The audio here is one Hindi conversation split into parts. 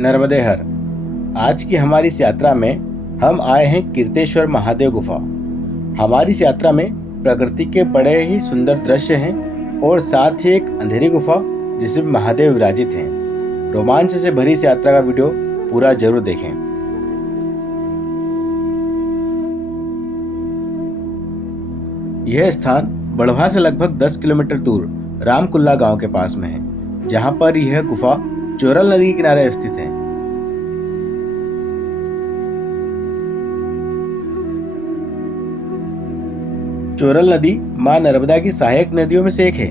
नर्मदे हर। आज की हमारी इस यात्रा में हम आए हैं कीर्तेश्वर महादेव गुफा। हमारी इस यात्रा में प्रकृति के बड़े ही सुंदर दृश्य हैं और साथ ही एक अंधेरी गुफा जिसमें महादेव विराजित हैं। रोमांच से भरी इस यात्रा का वीडियो पूरा जरूर देखें। यह स्थान बड़वा से लगभग 10 किलोमीटर दूर रामकुल्ला गांव के पास में है, जहां पर यह गुफा चोरल नदी के किनारे स्थित है। चोरल नदी मां नर्मदा की सहायक नदियों में से एक है,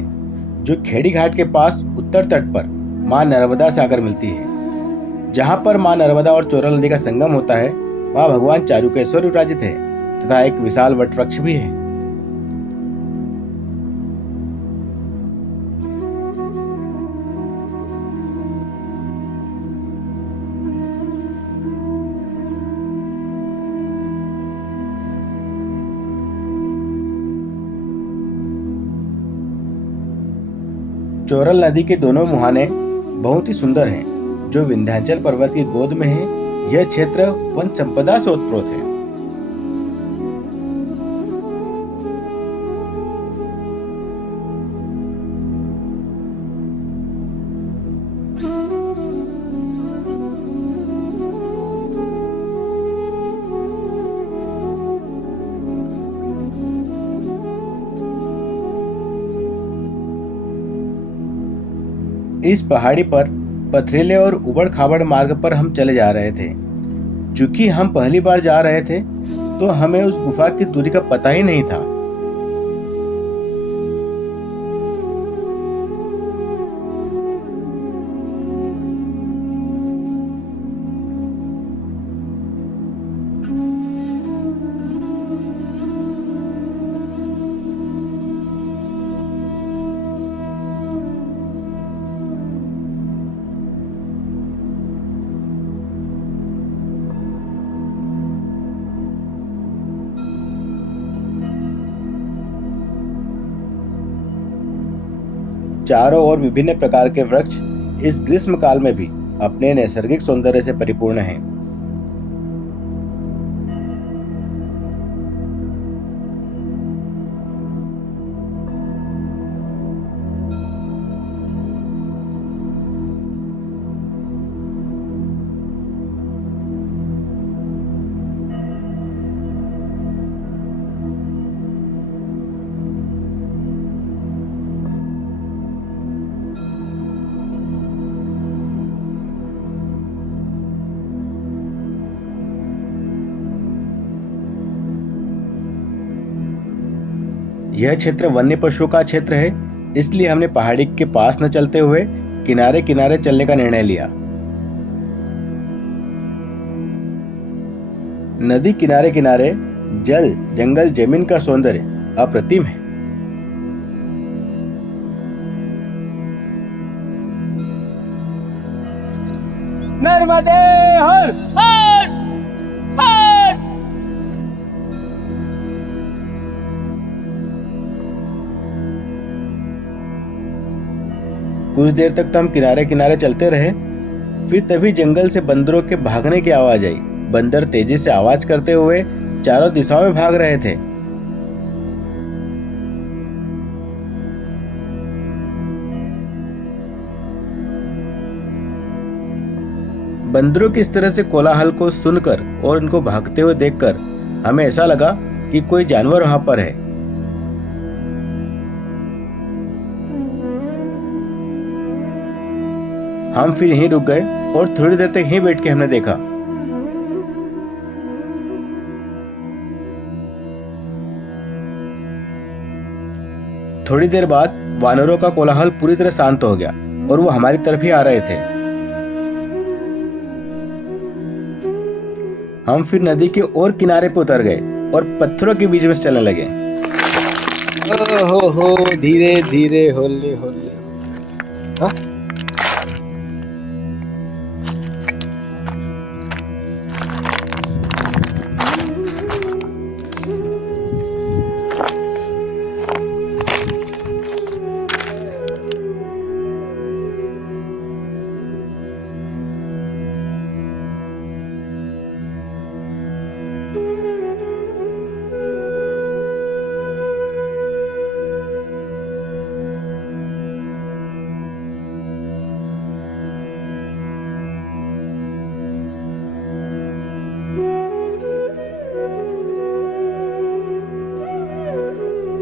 जो खेड़ी घाट के पास उत्तर तट पर मां नर्मदा से आकर मिलती है। जहां पर मां नर्मदा और चोरल नदी का संगम होता है, वहां भगवान चारुकेश्वर विराजित है तथा एक विशाल वट वृक्ष भी है। चोरल नदी के दोनों मुहाने बहुत ही सुंदर हैं, जो विंध्याचल पर्वत की गोद में है। यह क्षेत्र वन संपदा से ओतप्रोत है। इस पहाड़ी पर पथरीले और उबड़ खाबड़ मार्ग पर हम चले जा रहे थे। चूंकि हम पहली बार जा रहे थे, तो हमें उस गुफा की दूरी का पता ही नहीं था। चारों ओर विभिन्न प्रकार के वृक्ष इस ग्रीष्म काल में भी अपने नैसर्गिक सौंदर्य से परिपूर्ण हैं। यह क्षेत्र वन्य पशुओं का क्षेत्र है, इसलिए हमने पहाड़ी के पास न चलते हुए किनारे किनारे चलने का निर्णय लिया। नदी किनारे किनारे जल, जंगल, जमीन का सौंदर्य अप्रतिम है। नर्मदे हर हर हर। कुछ देर तक तो हम किनारे किनारे चलते रहे, फिर तभी जंगल से बंदरों के भागने की आवाज आई। बंदर तेजी से आवाज करते हुए चारों दिशाओं में भाग रहे थे। बंदरों की इस तरह से कोलाहल को सुनकर और उनको भागते हुए देखकर हमें ऐसा लगा कि कोई जानवर वहां पर है। हम फिर यहीं रुक गए और थोड़ी देर तक यहीं बैठ के हमने देखा। थोड़ी देर बाद वानरों का कोलाहल पूरी तरह शांत हो गया और वो हमारी तरफ ही आ रहे थे। हम फिर नदी के और किनारे पर उतर गए और पत्थरों के बीच में चलने लगे। हो धीरे धीरे होले होले। हाँ?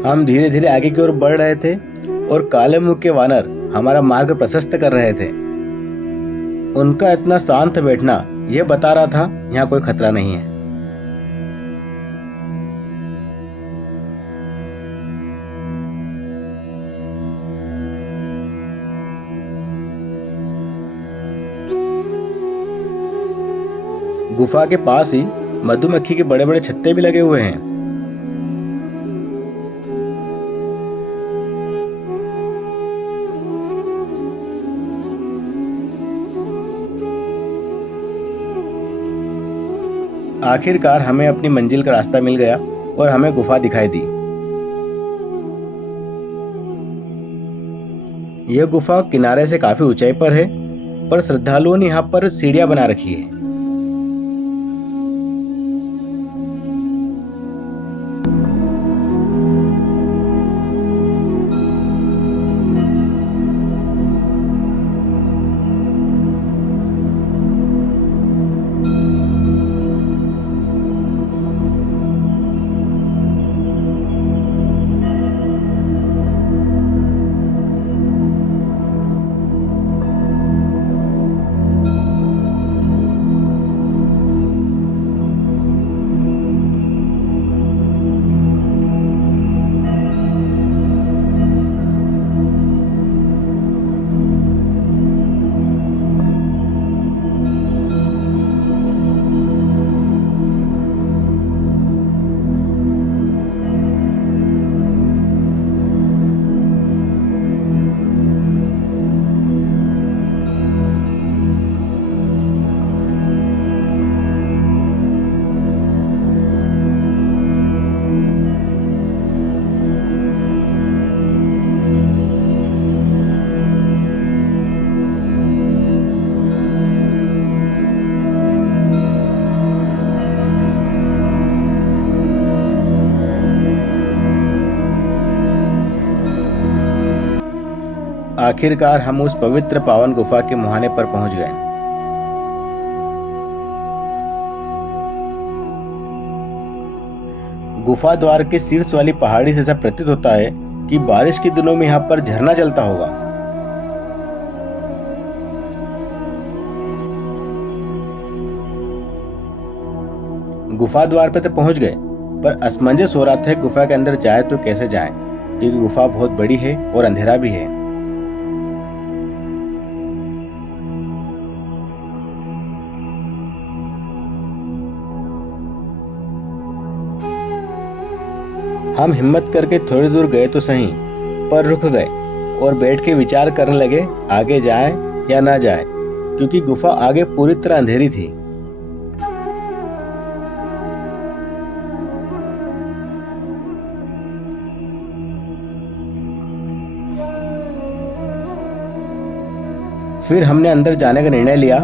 हम धीरे धीरे आगे की ओर बढ़ रहे थे और काले मुंह के वानर हमारा मार्ग प्रशस्त कर रहे थे। उनका इतना शांत बैठना यह बता रहा था यहाँ कोई खतरा नहीं है। गुफा के पास ही मधुमक्खी के बड़े बड़े छत्ते भी लगे हुए हैं। आखिरकार हमें अपनी मंजिल का रास्ता मिल गया और हमें गुफा दिखाई दी। यह गुफा किनारे से काफी ऊंचाई पर है, पर श्रद्धालुओं ने यहाँ पर सीढ़ियां बना रखी है। आखिरकार हम उस पवित्र पावन गुफा के मुहाने पर पहुंच गए। गुफा द्वार के शीर्ष वाली पहाड़ी से ऐसा प्रतीत होता है कि बारिश के दिनों में यहाँ पर झरना चलता होगा। गुफा द्वार पे तो पहुंच गए, पर असमंजस हो रहा था गुफा के अंदर जाए तो कैसे जाएं, क्योंकि गुफा बहुत बड़ी है और अंधेरा भी है। हम हिम्मत करके थोड़ी दूर गए तो सही, पर रुक गए और बैठ के विचार करने लगे आगे जाएं या ना जाएं, क्योंकि गुफा आगे पूरी तरह अंधेरी थी। फिर हमने अंदर जाने का निर्णय लिया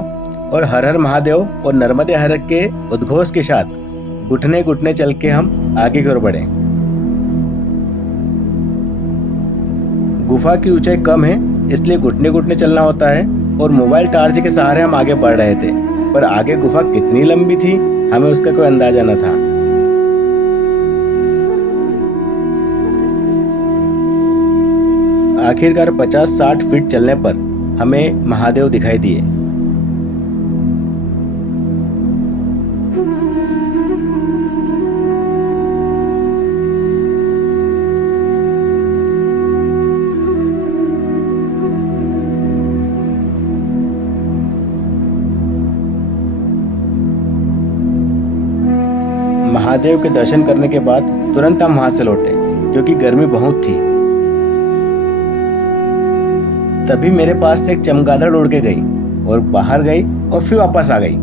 और हर हर महादेव और नर्मदे हर के उद्घोष के साथ घुटने घुटने चल के हम आगे की ओर बढ़े। गुफा की ऊंचाई कम है, इसलिए घुटने घुटने चलना होता है और मोबाइल टार्च के सहारे हम आगे बढ़ रहे थे, पर आगे गुफा कितनी लंबी थी हमें उसका कोई अंदाजा न था। आखिरकार 50-60 फीट चलने पर हमें महादेव दिखाई दिए। महादेव के दर्शन करने के बाद तुरंत हम वहां से लौटे, क्योंकि गर्मी बहुत थी। तभी मेरे पास से एक चमगादड़ उड़ के गई और बाहर गई और फिर वापस आ गई।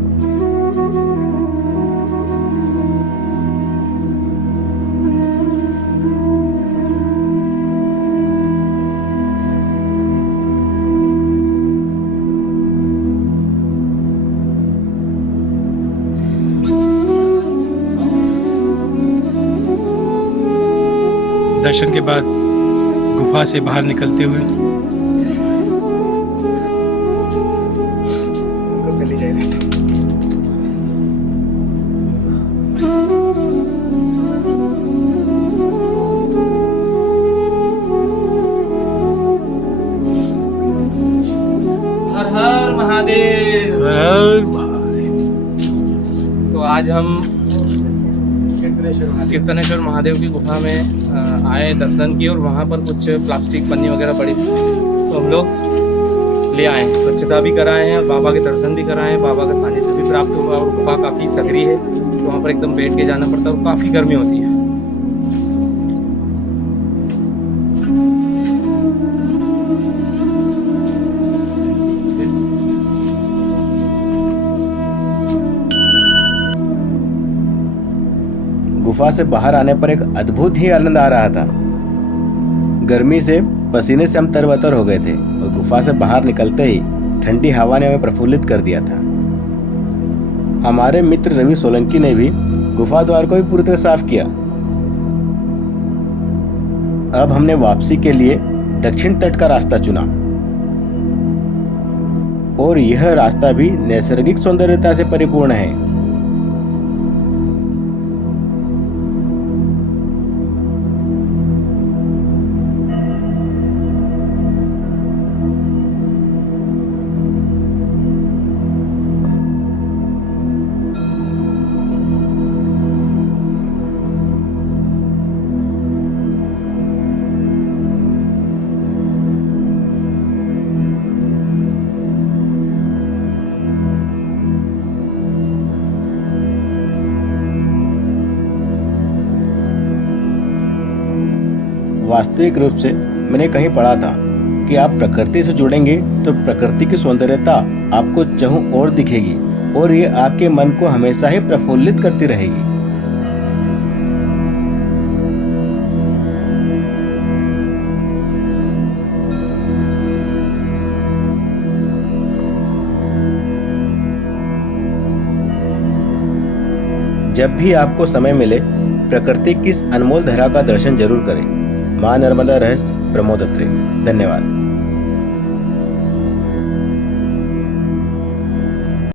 दर्शन के बाद गुफा से बाहर निकलते हुए तो आज हम कीर्तनेश्वर महादेव की गुफा में आए, दर्शन किए और वहाँ पर कुछ प्लास्टिक पन्नी वगैरह पड़ी थी, तो हम लोग ले आए, स्वच्छता भी कराए हैं और बाबा के दर्शन भी कराए हैं, बाबा का सानिध्य भी प्राप्त हुआ। और गुफा काफ़ी सकरी है, तो वहाँ पर एकदम बैठ के जाना पड़ता है और काफ़ी गर्मी होती है। गुफा से बाहर आने पर एक अद्भुत ही आनंद आ रहा था। गर्मी से पसीने से हम तरबतर हो गए थे और गुफा से बाहर निकलते ही ठंडी हवा ने हमें प्रफुल्लित कर दिया था। हमारे मित्र रवि सोलंकी ने भी गुफा द्वार को भी पूरी तरह साफ किया। अब हमने वापसी के लिए दक्षिण तट का रास्ता चुना और यह रास्ता भी नैसर्गिक सौंदर्यता से परिपूर्ण है। वास्तविक रूप से मैंने कहीं पढ़ा था कि आप प्रकृति से जुड़ेंगे तो प्रकृति की सौंदर्यता आपको चहुं ओर दिखेगी और ये आपके मन को हमेशा ही प्रफुल्लित करती रहेगी। जब भी आपको समय मिले प्रकृति की इस अनमोल धरा का दर्शन जरूर करें। मां नर्मदा रहस्य प्रमोद अत्रे। धन्यवाद।